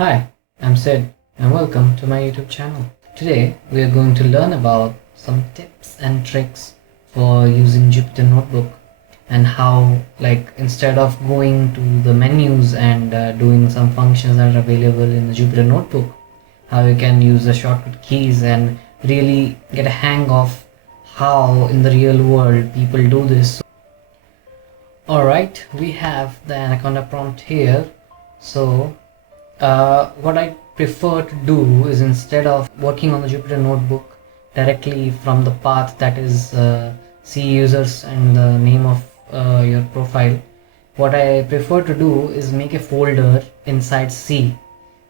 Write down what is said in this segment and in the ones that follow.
Hi, I'm Sid and welcome to my YouTube channel. Today we are going to learn about some tips and tricks for using Jupyter Notebook and how, instead of going to the menus and doing some functions that are available in the Jupyter Notebook, how you can use the shortcut keys and really get a hang of how in the real world people do this. Alright, we have the Anaconda prompt here. So what I prefer to do is, instead of working on the Jupyter Notebook directly from the path that is C users and the name of your profile, what I prefer to do is make a folder inside C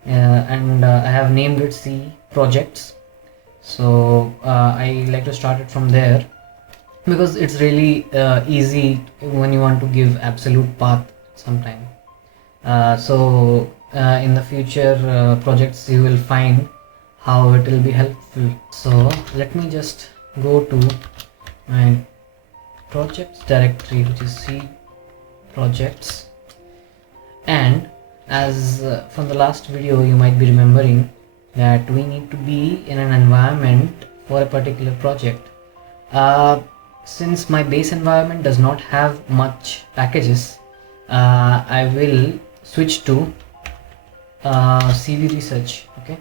and I have named it C projects. So I like to start it from there because it's really easy when you want to give absolute path sometime. In the future projects you will find how it will be helpful. So let me just go to my projects directory, which is C projects, and as from the last video you might be remembering that we need to be in an environment for a particular project. Since my base environment does not have much packages, I will switch to CV research. Okay,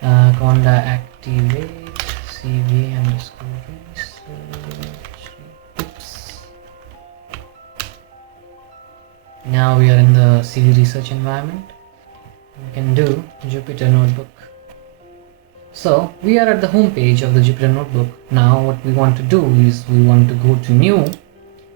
conda activate CV underscore research. Oops. Now we are in the CV research environment. We can do Jupyter Notebook. So we are at the home page of the Jupyter Notebook. Now what we want to do is we want to go to new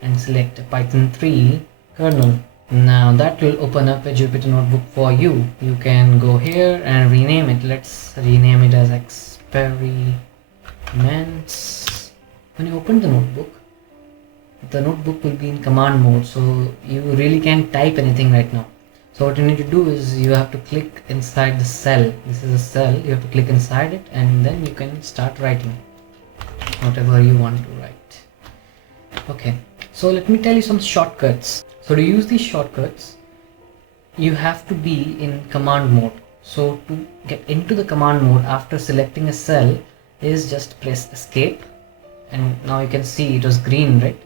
and select a Python 3 kernel. Now that will open up a Jupyter Notebook for you. You can go here and rename it. Let's rename it as experiments. When you open the notebook will be in command mode, so you really can't type anything right now. So what you need to do is you have to click inside the cell. This is a cell. You have to click inside it and then you can start writing whatever you want to write. Okay, so let me tell you some shortcuts. So to use these shortcuts, you have to be in command mode. So to get into the command mode after selecting a cell is just press escape, and now you can see it was green, right?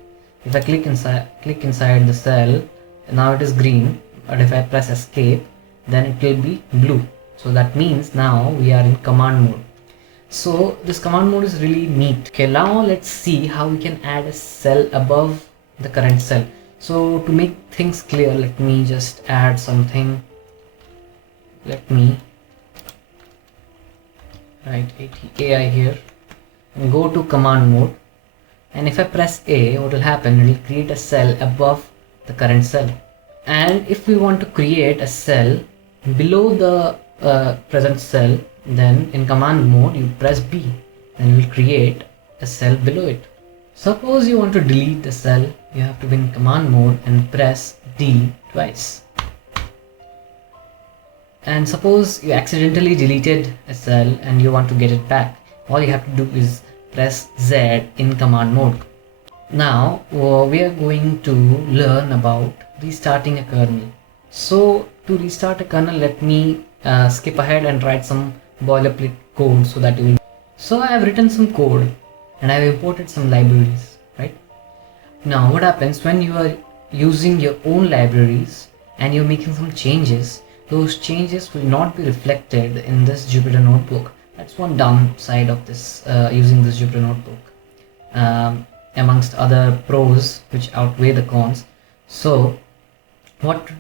If I click inside the cell, now it is green, but if I press escape, then it will be blue. So that means now we are in command mode. So this command mode is really neat. Okay, now let's see how we can add a cell above the current cell. So to make things clear, let me just add something. Let me write AI here and go to command mode, and if I press A, what will happen, it will create a cell above the current cell. And if we want to create a cell below the present cell, then in command mode you press B, then it will create a cell below it. Suppose you want to delete the cell, you have to be in command mode and press D twice. And suppose you accidentally deleted a cell and you want to get it back, all you have to do is press Z in command mode. Now we are going to learn about restarting a kernel. So to restart a kernel, let me skip ahead and write some boilerplate code so that you will. So I have written some code and I have imported some libraries, right? Now what happens when you are using your own libraries and you're making some changes, those changes will not be reflected in this Jupyter Notebook. That's one downside of this using this Jupyter Notebook, amongst other pros which outweigh the cons. So what to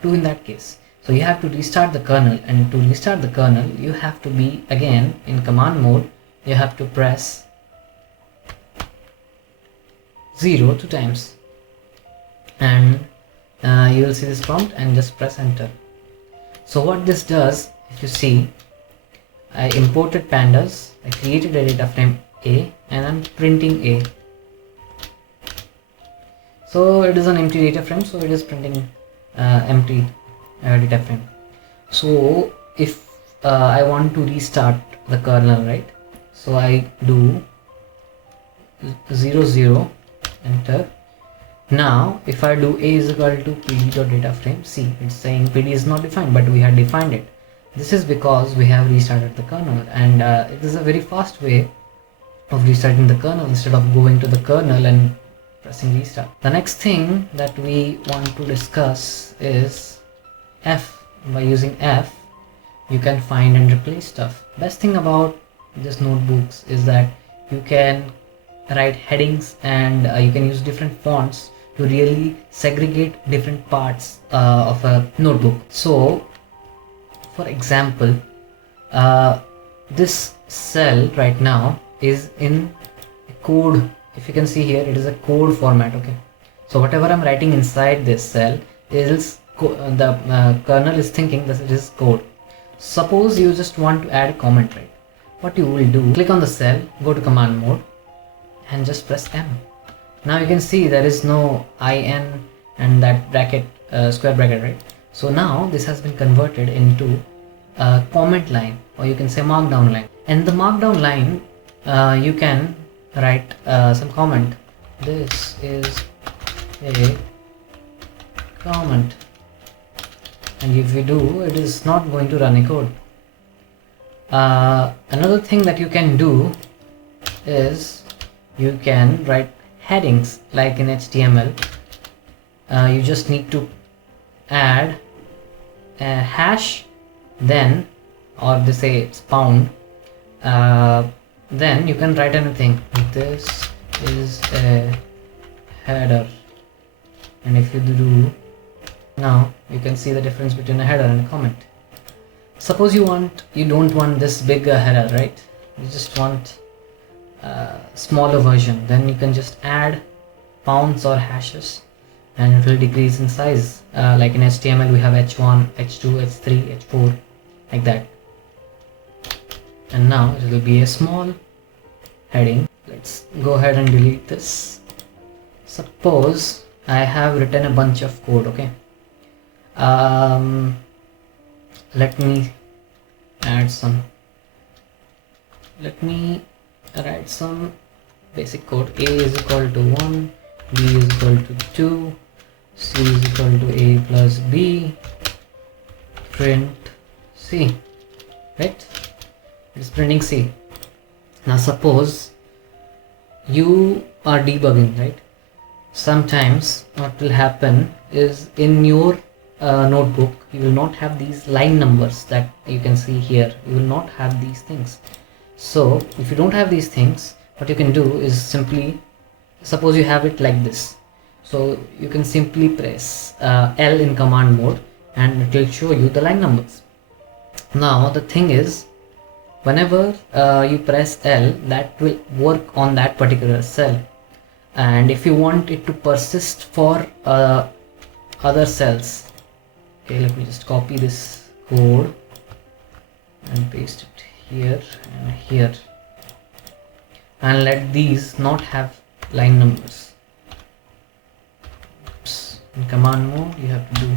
do in that case? So you have to restart the kernel, and to restart the kernel you have to be again in command mode. You have to press 0 2 times, and you will see this prompt, and just press enter. So what this does, if you see, I imported pandas, I created a data frame A, and I'm printing A. So it is an empty data frame, so it is printing empty data frame. So if I want to restart the kernel, right? So I do 0 0 enter. Now if I do a is equal to pd.data frame, see, it's saying pd is not defined, but we had defined it. This is because we have restarted the kernel, and it is a very fast way of restarting the kernel instead of going to the kernel and pressing restart. The next thing that we want to discuss is F. By using F, you can find and replace stuff. Best thing about this notebooks is that you can write headings, and you can use different fonts to really segregate different parts of a notebook. So for example, this cell right now is in a code. If you can see here, it is a code format. Okay, so whatever I'm writing inside this cell is the kernel is thinking that it is code. Suppose you just want to add a comment, right? What you will do, click on the cell, go to command mode, and just press M. Now you can see there is no IN and that bracket, square bracket, right? So now this has been converted into a comment line, or you can say markdown line. And the markdown line, you can write some comment. This is a comment, and if we do, it is not going to run a code. Another thing that you can do is you can write headings like in HTML. You just need to add a hash, then, or they say it's pound, then you can write anything. This is a header, and if you do, now you can see the difference between a header and a comment. Suppose you don't want this big header, right? You just want a smaller version. Then you can just add pounds or hashes, and it will decrease in size. Like in HTML, we have h1, h2, h3, h4, like that. And now it will be a small heading. Let's go ahead and delete this. Suppose I have written a bunch of code. Okay. Let me add some. Let me write some basic code. A is equal to 1, B is equal to 2, C is equal to A plus B, print C, right? It's printing C. Now suppose you are debugging, right? Sometimes what will happen is in your notebook, you will not have these line numbers that you can see here. You will not have these things. So if you don't have these things, what you can do is simply, suppose you have it like this, so you can simply press L in command mode, and it will show you the line numbers. Now the thing is, whenever you press L, that will work on that particular cell, and if you want it to persist for other cells, okay, let me just copy this code and paste it here and here, and let these not have line numbers. Oops. In command mode you have to do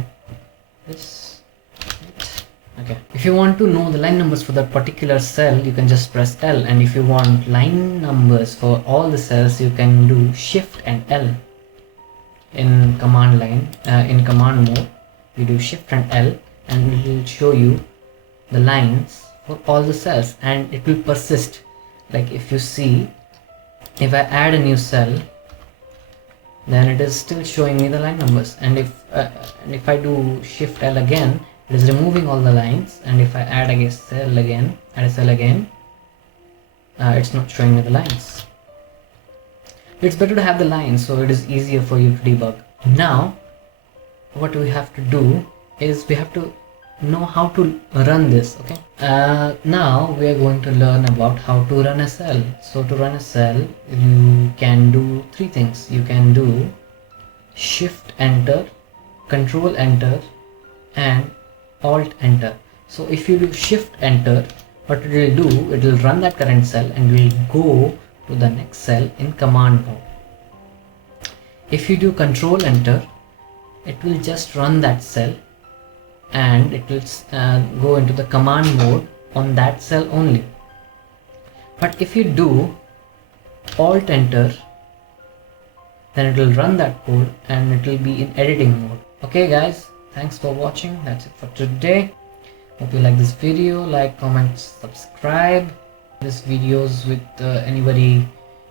this, right? Okay, if you want to know the line numbers for that particular cell, you can just press L, and if you want line numbers for all the cells, you can do Shift and L. In command line, in command mode, you do Shift and L, and it will show you the lines for all the cells, and it will persist. Like if you see, if I add a new cell, then it is still showing me the line numbers, and if I do Shift L again, it is removing all the lines, and if I add a cell again, it's not showing me the lines. It's better to have the lines, so it is easier for you to debug. Now what we have to do is we have to know how to run this. Okay, now we are going to learn about how to run a cell. So to run a cell, you can do three things. You can do Shift Enter, Control Enter, and Alt Enter. So if you do Shift Enter, what it will do, it will run that current cell and will go to the next cell in command mode. If you do Control Enter, it will just run that cell, and it will go into the command mode on that cell only. But if you do Alt Enter, then it will run that code and it will be in editing mode. Okay guys, thanks for watching. That's it for today. Hope you like this video. Like, comment, subscribe this videos with anybody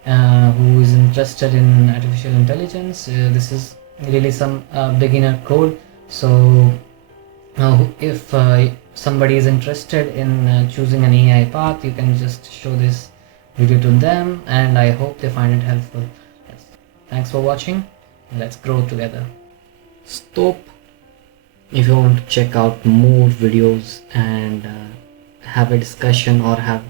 who is interested in artificial intelligence. This is really some beginner code, so if somebody is interested in choosing an AI path, you can just show this video to them, and I hope they find it helpful. Thanks for watching. Let's grow together. Stop. If you want to check out more videos and have a discussion or have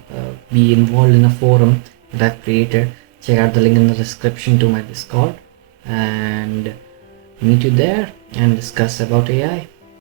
be involved in a forum that I've created, check out the link in the description to my Discord and meet you there and discuss about AI.